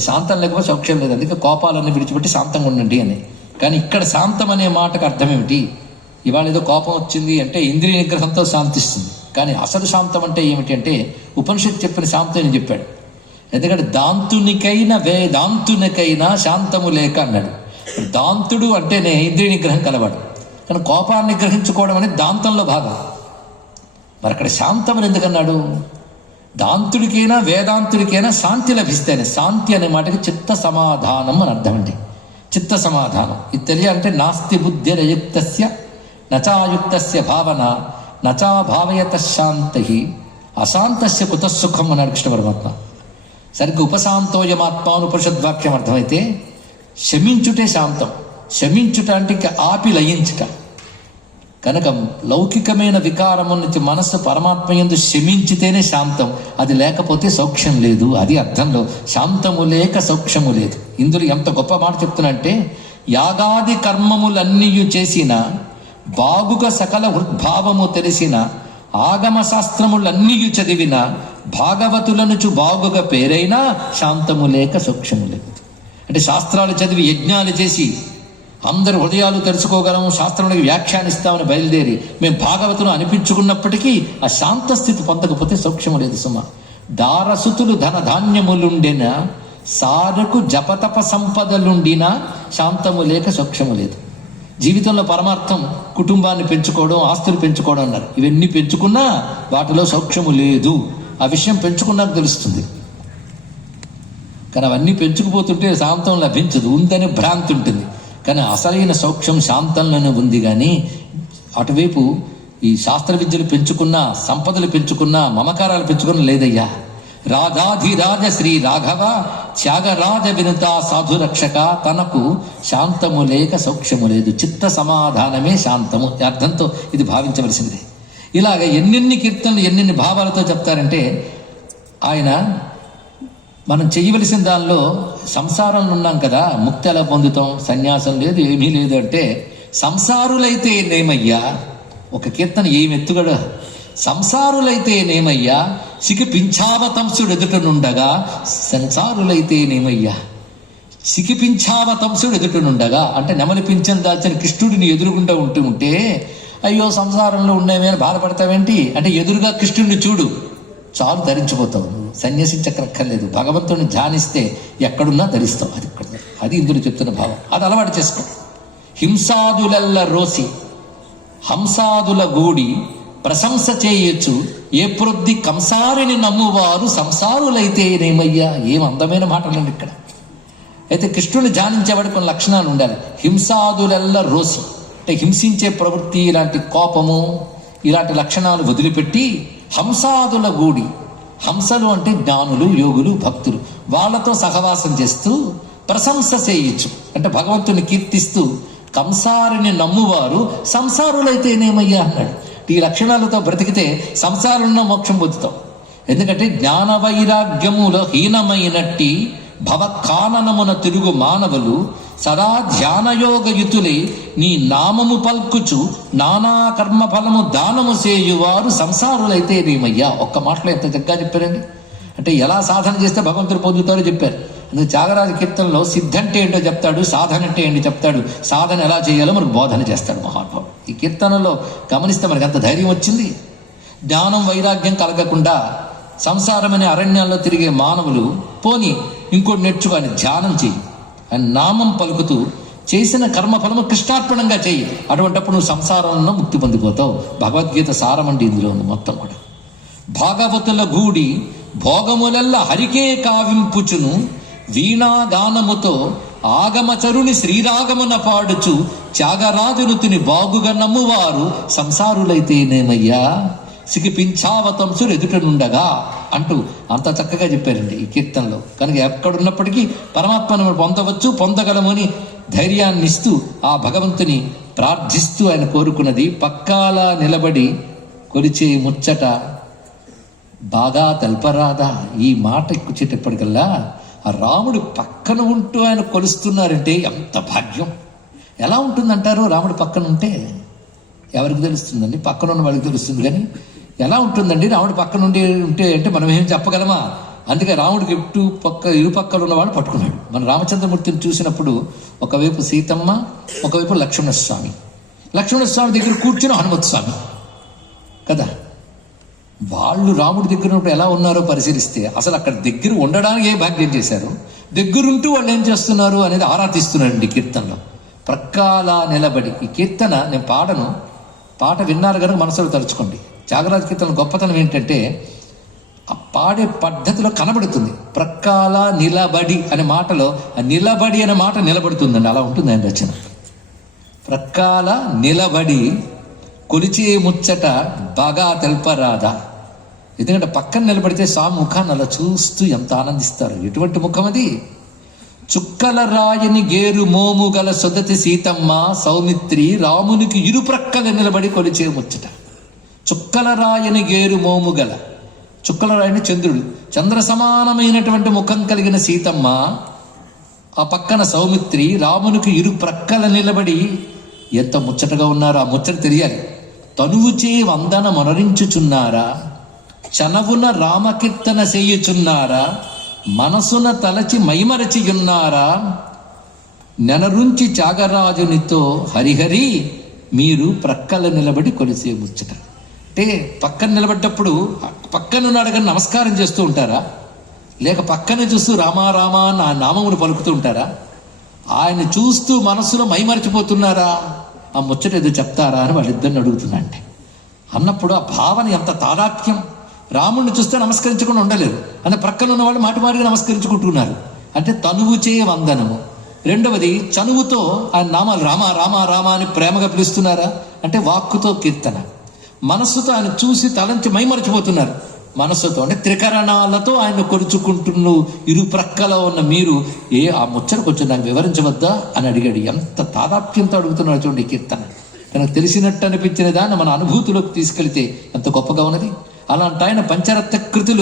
శాంతం లేకపోతే సౌఖ్యం లేదు. అందుకే కోపాలన్నీ విడిచిపెట్టి శాంతంగా ఉండండి అని. కానీ ఇక్కడ శాంతం అనే మాటకు అర్థం ఏమిటి? ఇవాళ ఏదో కోపం వచ్చింది అంటే ఇంద్రియ నిగ్రహంతో శాంతిస్తుంది. కానీ అసలు శాంతం అంటే ఏమిటి అంటే ఉపనిషత్తు చెప్పిన శాంతం అని చెప్పాడు. ఎందుకంటే దాంతునికైనా వేదాంతునికైనా శాంతము లేక అన్నాడు. దాంతుడు అంటేనే ఇంద్రియ నిగ్రహం కలవాడు. కానీ కోపాన్ని నిగ్రహించుకోవడం అనేది దాంతంలో భాగం. మరి అక్కడ శాంతం అని ఎందుకన్నాడు? దాంతుడికైనా వేదాంతుడికైనా శాంతి లభిస్తేనే. శాంతి అనే మాటకి చిత్త సమాధానం అని అర్థం అండి. చిత్త సమాధానం ఇది తెలియాలంటే నాస్తి బుద్ధిరయుక్తస్య నచాయుక్తస్య భావన నచా భావయత శాంతి అశాంతస్య కుతసుఖం అన్నాడు కృష్ణ పరమాత్మ. సరిగ్గా ఉపశాంతోయమాత్మ అని ఉపనిషద్వాక్యం అర్థమైతే శమించుటే శాంతం. శమించుట అంటే ఇక ఆపి లయించుట. కనుక లౌకికమైన వికారము నుంచి మనస్సు పరమాత్మ యందు శమించితేనే శాంతం. అది లేకపోతే సౌఖ్యం లేదు. అది అర్థంలో శాంతము లేక సౌఖ్యము లేదు. ఇందులో ఎంత గొప్ప మాట చెప్తున్నా అంటే యాగాది కర్మములన్నీ చేసిన బాగుగా సకల హృద్భావము తెలిసిన ఆగమ శాస్త్రములన్నీ చదివిన భాగవతులనుచు బాగుగా పేరైనా శాంతము లేక సౌఖ్యము లేదు. అంటే శాస్త్రాలు చదివి యజ్ఞాలు చేసి అందరు హృదయాలు తెలుసుకోగలము, శాస్త్రానికి వ్యాఖ్యానిస్తామని బయలుదేరి మేము భాగవతులు అనిపించుకున్నప్పటికీ ఆ శాంత స్థితి పొందకపోతే సౌఖ్యము లేదు సుమ. దారసుతులు ధన ధాన్యములుండిన సారకు జపతప సంపదలుండిన శాంతము లేక సౌఖ్యము లేదు. జీవితంలో పరమార్థం కుటుంబాన్ని పెంచుకోవడం, ఆస్తులు పెంచుకోవడం అన్నారు. ఇవన్నీ పెంచుకున్నా వాటిలో సౌఖ్యము లేదు. ఆ విషయం పెంచుకున్నాక తెలుస్తుంది. కానీ అవన్నీ పెంచుకుపోతుంటే శాంతం లభించదు, ఉందని భ్రాంతి ఉంటుంది. కానీ అసలైన సౌఖ్యం శాంతంలోనే ఉంది. కానీ అటువైపు ఈ శాస్త్ర విద్యలు పెంచుకున్నా, సంపదలు పెంచుకున్నా, మమకారాలు పెంచుకున్నా లేదయ్యా. రాధాధిరాజ శ్రీ రాఘవ త్యాగరాజ వినుత సాధురక్షక తనకు శాంతము లేక సౌఖ్యము లేదు. చిత్త సమాధానమే శాంతము. అర్థంతో ఇది భావించవలసిందే. ఇలాగ ఎన్నెన్ని కీర్తనలు ఎన్నెన్ని భావాలతో చెప్తారంటే ఆయన మనం చేయవలసిన దానిలో సంసారంలో ఉన్నాం కదా, ముక్తి ఎలా పొందుతాం? సన్యాసం లేదు, ఏమీ లేదు అంటే సంసారులైతే నేమయ్యా. ఒక కీర్తన ఏమి ఎత్తుగడ. సంసారులైతే నేమయ్యా సికిపించావతంసుడు ఎదుటనుండగా. సంసారులైతే నేమయ్యా సికిపించావతంసుడు ఎదుటనుండగా అంటే నెమలి పింఛను దాల్చిన కృష్ణుడిని ఎదురుగుండా ఉంటే అయ్యో సంసారంలో ఉండేమే అని బాధపడతావేంటి అంటే ఎదురుగా కృష్ణుడిని చూడు చాలు, ధరించిపోతావు. సన్యాసించక్కర్లేదు. భగవంతుడిని ధ్యానిస్తే ఎక్కడున్నా ధరిస్తావు. అది ఇందులో చెప్తున్న భావం. అది అలవాటు చేసుకో. హింసాదులెల్ల రోసి హంసాదుల గూడి ప్రశంస చేయొచ్చు ఏ ప్రొద్ది కంసారిని నమ్మువారు సంసారులైతే నేమయ్యా. ఏం అందమైన మాటలండి ఇక్కడ. అయితే కృష్ణుని ధ్యానించేవాడు కొన్ని లక్షణాలు ఉండాలి. హింసాదులెల్ల రోసి అంటే హింసించే ప్రవృత్తి, ఇలాంటి కోపము, ఇలాంటి లక్షణాలు వదిలిపెట్టి హంసాదుల గూడి, హంసలు అంటే జ్ఞానులు, యోగులు, భక్తులు, వాళ్ళతో సహవాసం చేస్తూ ప్రశంస చేయొచ్చు అంటే భగవంతుని కీర్తిస్తూ కంసారిని నమ్మువారు సంసారులైతేనేమయ్యా అన్నాడు. ఈ లక్షణాలతో బ్రతికితే సంసారంలో మోక్షం పొందుతాం. ఎందుకంటే జ్ఞాన వైరాగ్యములో హీనమైనట్టి భవకాననమున తిరుగు మానవులు సదా ధ్యానయోగయుతులై నీ నామము పల్కుచు నానా కర్మ ఫలము దానము చేయువారు సంసారులైతే నేమయ్యా. ఒక్క మాటలో ఎంత చక్కగా చెప్పారండి. అంటే ఎలా సాధన చేస్తే భగవంతుడు పొందుతారో చెప్పారు. అందుకే త్యాగరాజ కీర్తనలో సిద్ధ అంటే ఏంటో చెప్తాడు, సాధన అంటే ఏంటో చెప్తాడు, సాధన ఎలా చేయాలో మనకు బోధన చేస్తాడు మహానుభావుడు. ఈ కీర్తనలో గమనిస్తే మనకి ఎంత ధైర్యం వచ్చింది. జ్ఞానం వైరాగ్యం కలగకుండా సంసారం అనే అరణ్యాల్లో తిరిగే మానవులు పోని ఇంకోటి నేర్చుకొని ధ్యానం చేయి అని నామం పలుకుతూ చేసిన కర్మఫలము కృష్ణార్పణంగా చేయి. అటువంటిప్పుడు నువ్వు సంసారంలో ముక్తి పొందిపోతావు. భగవద్గీత సారమండి ఇందులో ఉంది మొత్తం కూడా. భాగవతుల గూడి భోగములెల్ల హరికే కావింపుచును వీణాగానముతో ఆగమచరుని శ్రీరాగమున పాడుచు త్యాగరాజునుతిని బాగుగా నమ్మువారు సంసారులైతేనేమయ్యా సిగిపించావతంసుడు ఎదుటనుండగా అంటూ అంత చక్కగా చెప్పారండి ఈ కీర్తనలో. కనుక ఎక్కడున్నప్పటికీ పరమాత్మను పొందవచ్చు, పొందగలమని ధైర్యాన్ని ఇస్తూ ఆ భగవంతుని ప్రార్థిస్తూ ఆయన కోరుకున్నది పక్కాల నిలబడి కొలిచే ముచ్చట బాగా తెల్పరాదా. ఈ మాట ఎక్కుచేటప్పటికల్లా ఆ రాముడు పక్కన ఉంటూ ఆయన కొలుస్తున్నారంటే ఎంత భాగ్యం. ఎలా ఉంటుందంటారు రాముడు పక్కన ఉంటే? ఎవరికి తెలుస్తుందండి? పక్కన ఉన్న వాళ్ళకి తెలుస్తుంది. కానీ ఎలా ఉంటుందండి రాముడు పక్కన ఉంటే అంటే మనం ఏం చెప్పగలమా? అందుకే రాముడికి ఇరుపక్కలు ఉన్న వాళ్ళు పట్టుకున్నాడు. మన రామచంద్రమూర్తిని చూసినప్పుడు ఒకవైపు సీతమ్మ, ఒకవైపు లక్ష్మణస్వామి. లక్ష్మణస్వామి దగ్గర కూర్చుని హనుమత్ స్వామి కదా. వాళ్ళు రాముడి దగ్గర ఉన్నప్పుడు ఎలా ఉన్నారో పరిశీలిస్తే అసలు అక్కడ దగ్గర ఉండడానికి ఏ భాగ్యం చేశారు, దగ్గరుంటూ వాళ్ళు ఏం చేస్తున్నారు అనేది ఆరాధిస్తున్నారండి కీర్తనలో. ప్రక్కాల నిలబడి, ఈ కీర్తన నేను పాడను, పాట విన్నారు కనుక మనసులో తలుచుకోండి. త్యాగరాజ కీర్తన గొప్పతనం ఏంటంటే ఆ పాడే పద్ధతిలో కనబడుతుంది. ప్రక్కాల నిలబడి అనే మాటలో ఆ నిలబడి అనే మాట నిలబడుతుందండి, అలా ఉంటుంది ఆయన రచన. ప్రక్కాల నిలబడి కొలిచే ముచ్చట బాగా తెల్పరాదా. ఎందుకంటే పక్కన నిలబడితే స్వామి ముఖాన్ని అలా చూస్తూ ఎంత ఆనందిస్తారు. ఎటువంటి ముఖం అది? చుక్కల రాయని గేరు మోము గల సొదతి సీతమ్మ సౌమిత్రి రామునికి ఇరుప్రక్కల నిలబడి కొలిచే ముచ్చట. చుక్కల రాయని గేరు మోము గల, చుక్కల రాయని చంద్రుడు, చంద్ర సమానమైనటువంటి ముఖం కలిగిన సీతమ్మ, ఆ పక్కన సౌమిత్రి రామునికి ఇరుప్రక్కల నిలబడి ఎంత ముచ్చటగా ఉన్నారో ఆ ముచ్చట తెలియాలి. తనువుచే వందన మనరించుచున్నారా, చనవున రామకీర్తన చేయుచున్నారా, మనసున తలచి మైమరచియున్నారా, నెనరుంచి త్యాగరాజునితో హరిహరి మీరు ప్రక్కల నిలబడి కొలిసే ముచ్చట. అంటే పక్కన నిలబడ్డప్పుడు పక్కనున్నాడు కానీ నమస్కారం చేస్తూ ఉంటారా, లేక పక్కన చూస్తూ రామా రామా నా నామమును పలుకుతూ ఉంటారా, ఆయన చూస్తూ మనసులో మైమరిచిపోతున్నారా, ఆ ముచ్చట ఏదో చెప్తారా అని వాళ్ళిద్దరిని అడుగుతున్నాండి. అన్నప్పుడు ఆ భావన ఎంత తాదాత్మ్యం. రాముడిని చూస్తే నమస్కరించకుండా ఉండలేరు, అంటే ప్రక్కన ఉన్న వాళ్ళు మాటి మాటిగా నమస్కరించుకుంటున్నారు. అంటే తనువు చే వందనము. రెండవది చనువుతో ఆయన నామాలు రామ రామ రామ అని ప్రేమగా పిలుస్తున్నారా, అంటే వాక్కుతో కీర్తన. మనస్సుతో ఆయన చూసి తలంచి మైమరచిపోతున్నారు. మనస్సుతో అంటే త్రికరణాలతో ఆయన కొలుచుకుంటున్న ఇరు ప్రక్కలో ఉన్న మీరు ఆ ముచ్చట కొంచెం నాకు వివరించవద్దా అని అడిగాడు. ఎంత తాదాత్మ్యంతో అడుగుతున్నాడు చూడండి కీర్తన. తనకు తెలిసినట్టు అనిపించిన దాన్ని మన అనుభూతిలోకి తీసుకెళ్తే ఎంత గొప్పగా ఉన్నది. అలాంటి ఆయన పంచరత్న కృతులు